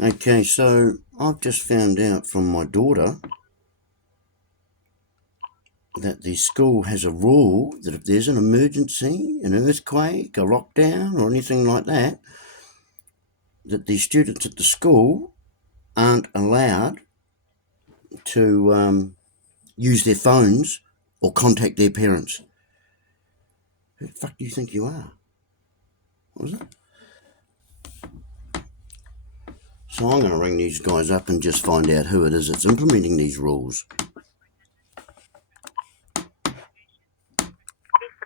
Okay, so I've just found out from my daughter that the school has a rule that if there's an emergency, an earthquake, a lockdown, or anything like that, that the students at the school aren't allowed to use their phones or contact their parents. Who the fuck do you think you are? What was it? So I'm going to ring these guys up and just find out who it is that's implementing these rules. For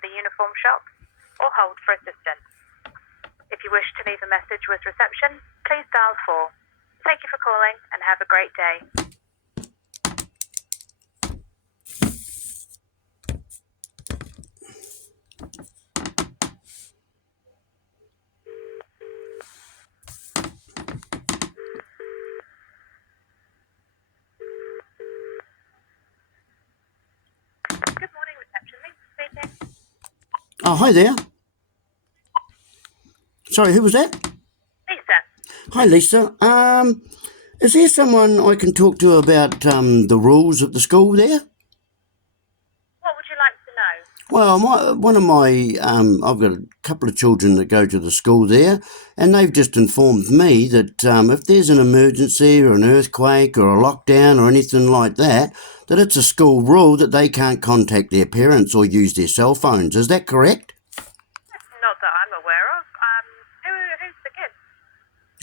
the uniform shop or hold for assistance. If you wish to leave a message with reception, please dial 4. Thank you for calling and have a great day. Good morning, reception. Lisa speaking. Oh, hi there. Sorry, who was that? Lisa. Hi, Lisa. Is there someone I can talk to about the rules at the school there? What would you like to know? Well, I've got a couple of children that go to the school there, and they've just informed me that if there's an emergency or an earthquake or a lockdown or anything like that, that it's a school rule that they can't contact their parents or use their cell phones. Is that correct? Not that I'm aware of. Who's the kid?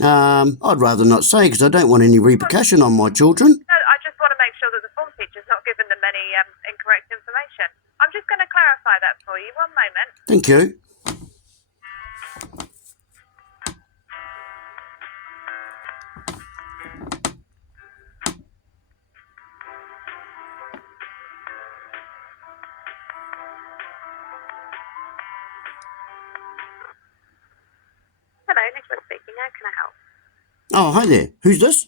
I'd rather not say because I don't want any repercussion on my children. No, I just want to make sure that the form teacher's not given them any incorrect information. I'm just going to clarify that for you. One moment. Thank you. Hello, Nicola speaking. How can I help? Oh, hi there. Who's this?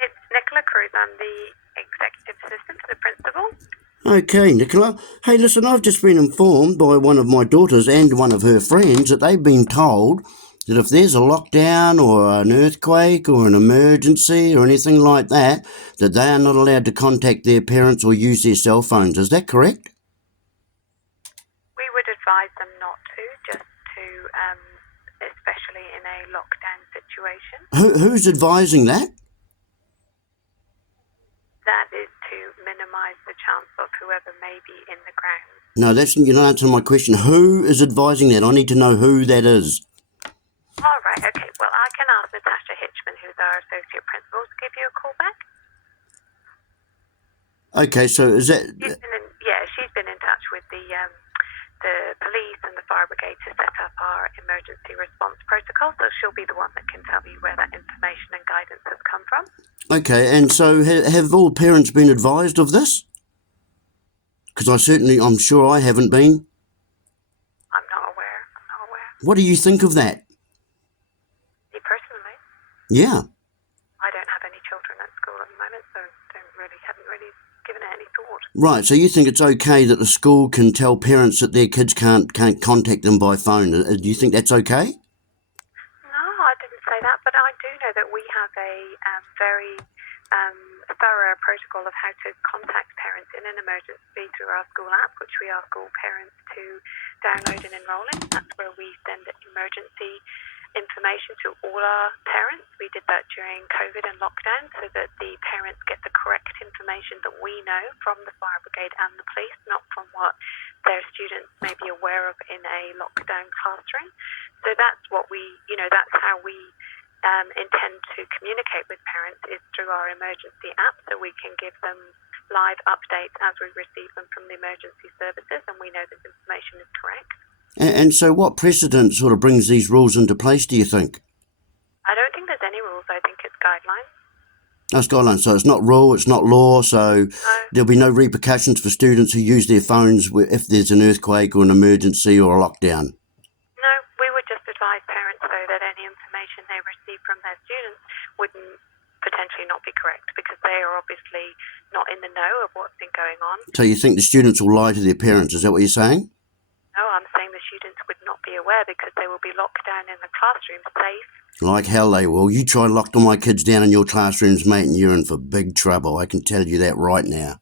It's Nicola Cruz. I'm the executive assistant to the principal. Okay, Nicola. Hey, listen, I've just been informed by one of my daughters and one of her friends that they've been told that if there's a lockdown or an earthquake or an emergency or anything like that, that they are not allowed to contact their parents or use their cell phones. Is that correct? We would advise them not to, just to, especially in a lockdown situation. Who's advising that? That is to minimise the chance of whoever may be in the ground. No, you're not answering my question. Who is advising that? I need to know who that is. All right, okay. Well, I can ask Natasha Hitchman, who's our associate principal, to give you a call back. Okay, so is that... She's been in touch with the police and the fire brigade to set up our emergency response protocol, so she'll be the one that can tell you where that information and guidance has come from. Okay, and so have all parents been advised of this? Because I'm sure I haven't been. I'm not aware. What do you think of that? Me personally? Yeah. I don't have any children at school at the moment, so haven't really given it any thought. Right, so you think it's okay that the school can tell parents that their kids can't contact them by phone? Do you think that's okay? No, I didn't say that, but I do know that we have a very thorough protocol of how to contact parents in an emergency through our school app, which we ask all parents to download and enroll in. That's where we send emergency information to all our parents. We did that during COVID and lockdown so that the parents get the correct information that we know from the fire brigade and the police, not from what their students may be aware of in a lockdown classroom. So that's what that's how we intend to communicate with parents, is through our emergency app, so we can give them live updates as we receive them from the emergency services and we know this information is correct. And so what precedent sort of brings these rules into place, do you think? I don't think there's any rules. I think it's guidelines. That's guidelines. So it's not rule, it's not law, so there'll be no repercussions for students who use their phones if there's an earthquake or an emergency or a lockdown. No, we would just advise parents, though, that any information they receive from their students wouldn't potentially not be correct, because they are obviously not in the know of what's been going on. So you think the students will lie to their parents, is that what you're saying? No, I'm saying the students would not be aware because they will be locked down in the classroom, safe. Like hell they will. You try to lock all my kids down in your classrooms, mate, and you're in for big trouble. I can tell you that right now.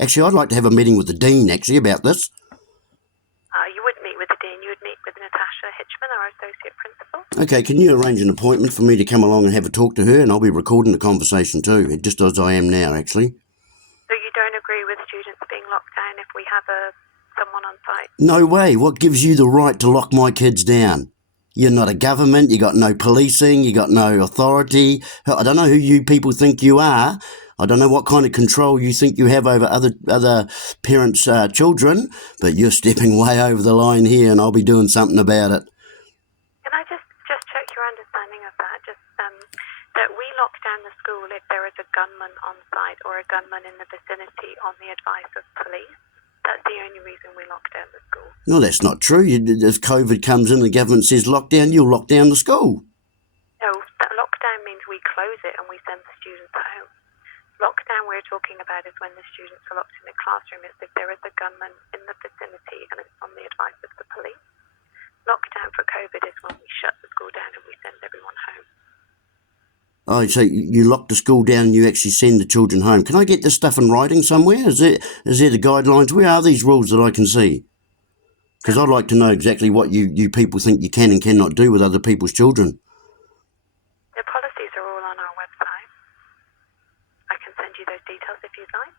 Actually, I'd like to have a meeting with the dean, actually, about this. You wouldn't meet with the dean. You would meet with Natasha Hitchman, our associate principal. Okay, can you arrange an appointment for me to come along and have a talk to her? And I'll be recording the conversation too, just as I am now, actually. So you don't agree with students being locked down if we have someone on site? No way. What gives you the right to lock my kids down? You're not a government. You got no policing. You got no authority. I don't know who you people think you are. I don't know what kind of control you think you have over other parents' children, but you're stepping way over the line here, and I'll be doing something about it. Can I just check your understanding of that? Just that we lock down the school if there is a gunman on site or a gunman in the vicinity on the advice of police. That's the only reason we lock down the school. No, that's not true. If COVID comes in, the government says lockdown, you'll lock down the school. No, that lockdown means we close it and we send the students home. Lockdown we're talking about is when the students are locked in the classroom. It's if there is a gunman in the vicinity and it's on the advice of the police. Lockdown for COVID is when we shut the school down and we send everyone home. Oh, so you lock the school down and you actually send the children home. Can I get this stuff in writing somewhere? Is there the guidelines? Where are these rules that I can see? Because I'd like to know exactly what you people think you can and cannot do with other people's children. The policies are all on our website. I can send you those details if you'd like.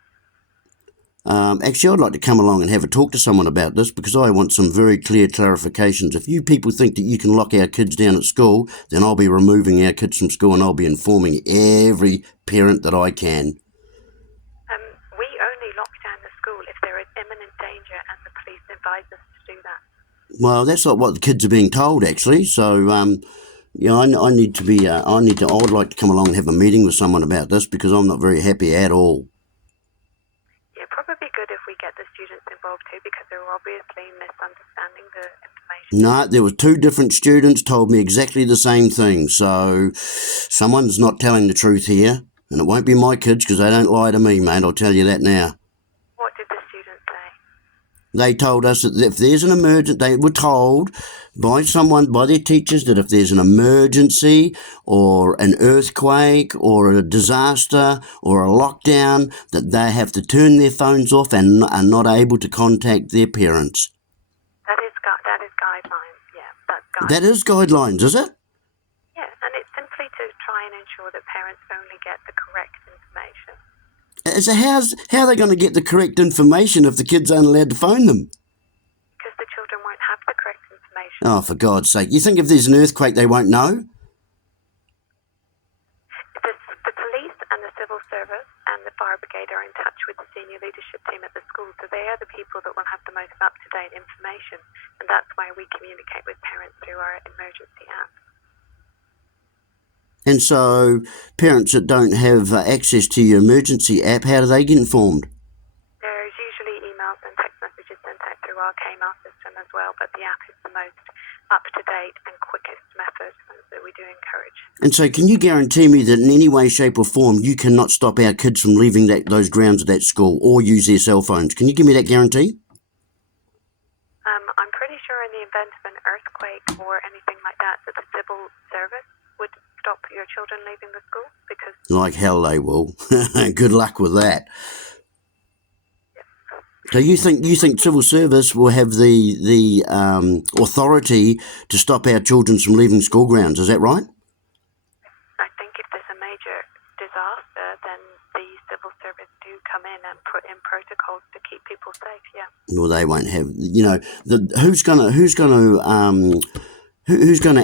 Actually, I'd like to come along and have a talk to someone about this because I want some very clear clarifications. If you people think that you can lock our kids down at school, then I'll be removing our kids from school and I'll be informing every parent that I can. We only lock down the school if there is imminent danger and the police advise us to do that. Well, that's not what the kids are being told, actually. So, I would like to come along and have a meeting with someone about this because I'm not very happy at all. Yeah, probably good if we get the students involved too because they're obviously misunderstanding the information. No, there were two different students told me exactly the same thing. So, someone's not telling the truth here. And it won't be my kids because they don't lie to me, mate. I'll tell you that now. What did the students say? They told us that if there's an emergency, they were told by their teachers that if there's an emergency or an earthquake or a disaster or a lockdown, that they have to turn their phones off and are not able to contact their parents. That is guidelines, yeah. That's guidelines. That is guidelines, is it? Yeah, and it's simply to try and ensure that parents only get the correct information. So how are they going to get the correct information if the kids aren't allowed to phone them? Because the children won't have the correct information. Oh, for God's sake. You think if there's an earthquake they won't know? The police and the civil service and the fire brigade are in touch with the senior leadership team at the school, so they are the people that will have the most up-to-date information, and that's why we communicate with parents through our emergency app. And so parents that don't have access to your emergency app, how do they get informed? There's usually emails and text messages sent out through our KMAR system as well, but the app is the most up-to-date and quickest method that we do encourage. And so can you guarantee me that in any way, shape or form you cannot stop our kids from leaving those grounds of that school or use their cell phones? Can you give me that guarantee? I'm pretty sure in the event of an earthquake or anything like that, that the civil service would stop your children leaving the school because... Like hell they will. Good luck with that. So you think civil service will have the authority to stop our children from leaving school grounds? Is that right? I think if there's a major disaster, then the civil service do come in and put in protocols to keep people safe. Yeah. Well, they won't have. Who's gonna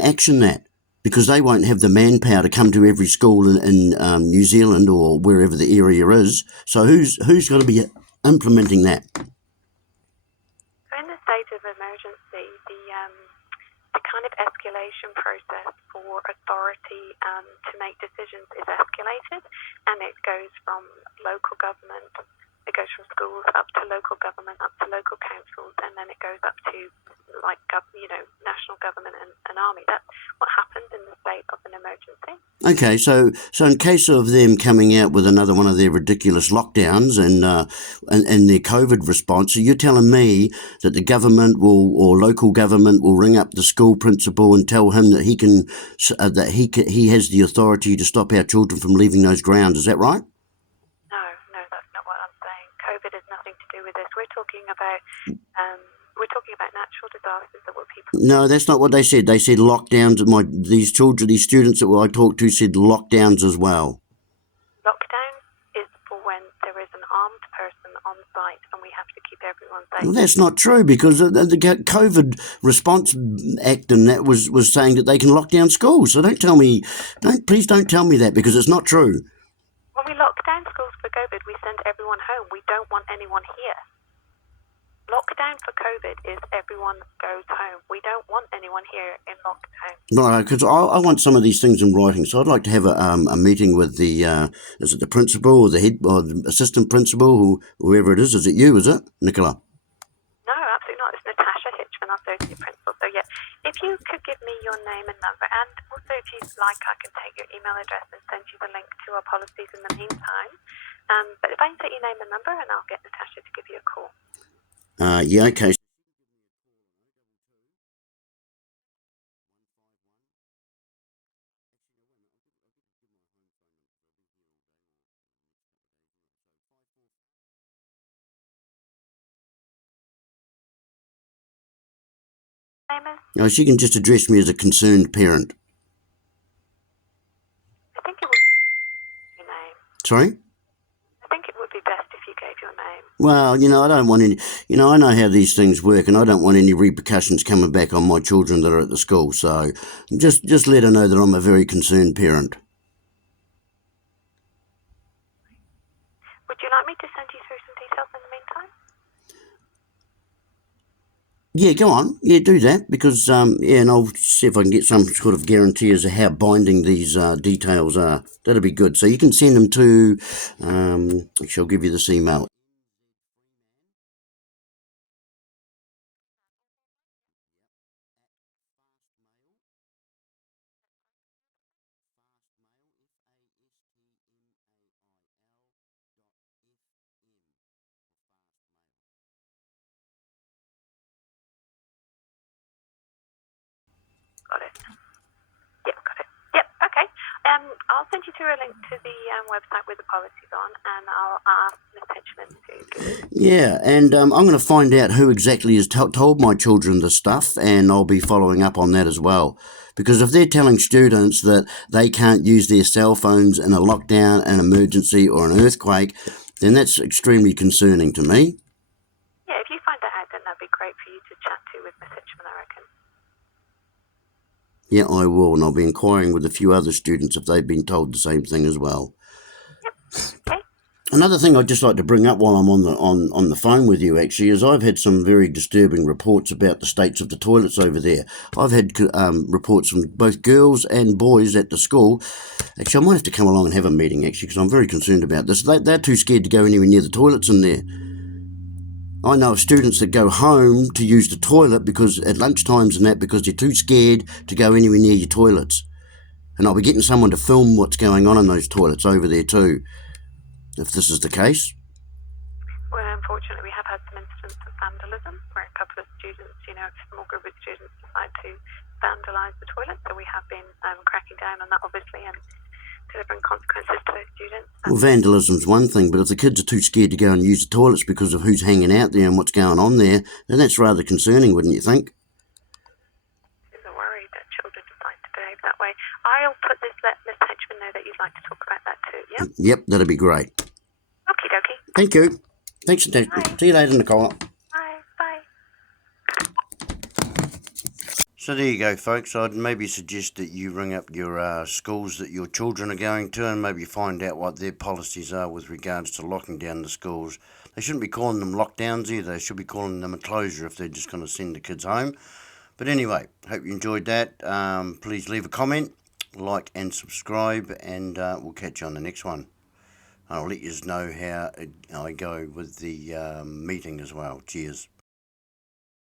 action that? Because they won't have the manpower to come to every school in New Zealand or wherever the area is. So who's going to be implementing that? In the state of emergency, the kind of escalation process for authority to make decisions is escalated, and it goes from local government, it goes from schools up to local government, up to local councils, and then it goes up to national government and army. That's what happens in the state of an emergency. Okay, so in case of them coming out with another one of their ridiculous lockdowns and their COVID response, so you're telling me that the government will or local government will ring up the school principal and tell him that he has the authority to stop our children from leaving those grounds. Is that right? No, that's not what I'm saying. COVID has nothing to do with this. We're talking about natural disasters that were people. No, that's not what they said. They said lockdowns. These students that I talked to said lockdowns as well. Lockdown is for when there is an armed person on site and we have to keep everyone safe. Well, that's not true because the COVID response act and that was saying that they can lock down schools. So please don't tell me that because it's not true. When we lock down schools for COVID, we send everyone home. We don't want anyone here. Lockdown for COVID is everyone goes home. We don't want anyone here in lockdown. Right, because I want some of these things in writing. So I'd like to have a meeting with is it the principal or the head or the assistant principal, whoever it is? Is it you, is it, Nicola? No, absolutely not. It's Natasha Hitchman, our associate principal. So yeah, if you could give me your name and number, and also if you'd like, I can take your email address and send you the link to our policies in the meantime. But if I can take your name and number, and I'll get Natasha to give you a call. Yeah, okay. No, she can just address me as a concerned parent. I think it would be your name. Sorry? I think it would be best if you gave your name. Well, I don't want any, I know how these things work and I don't want any repercussions coming back on my children that are at the school. So just let her know that I'm a very concerned parent. Would you like me to send you through some details in the meantime? Yeah, go on. Yeah, do that because, and I'll see if I can get some sort of guarantee as to how binding these details are. That'll be good. So you can send them to, actually I'll give you this email. Got it. Got it. Yep, okay. I'll send you through a link to the website with the policies on, and I'll ask Ms. Hitchman to... Yeah, and I'm going to find out who exactly has told my children this stuff, and I'll be following up on that as well. Because if they're telling students that they can't use their cell phones in a lockdown, an emergency, or an earthquake, then that's extremely concerning to me. Yeah, if you find that out, then that'd be great for you to chat to with Ms. Hitchman, I reckon. Yeah, I will, and I'll be inquiring with a few other students if they've been told the same thing as well. Yep. Okay. Another thing I'd just like to bring up while I'm on the phone with you actually is I've had some very disturbing reports about the states of the toilets over there. I've had reports from both girls and boys at the school. Actually, I might have to come along and have a meeting actually because I'm very concerned about this. They're too scared to go anywhere near the toilets in there. I know of students that go home to use the toilet because at lunchtimes and that because they're too scared to go anywhere near your toilets. And I'll be getting someone to film what's going on in those toilets over there too, if this is the case. Well, unfortunately, we have had some incidents of vandalism where a couple of students, a small group of students decide to vandalise the toilet. So we have been cracking down on that, obviously, and delivering consequences to those students. Well, vandalism's one thing, but if the kids are too scared to go and use the toilets because of who's hanging out there and what's going on there, then that's rather concerning, wouldn't you think? There's a worry that children decide to behave that way. I'll let Ms. Hitchman know that you'd like to talk about that too, yeah? Yep, that'd be great. Okie dokie. Thank you. Thanks, Nick. See you later, Nicola. Bye. So there you go, folks. I'd maybe suggest that you ring up your schools that your children are going to and maybe find out what their policies are with regards to locking down the schools. They shouldn't be calling them lockdowns either. They should be calling them a closure if they're just going to send the kids home. But anyway, hope you enjoyed that. Please leave a comment, like and subscribe, and we'll catch you on the next one. I'll let you know how I go with the meeting as well. Cheers.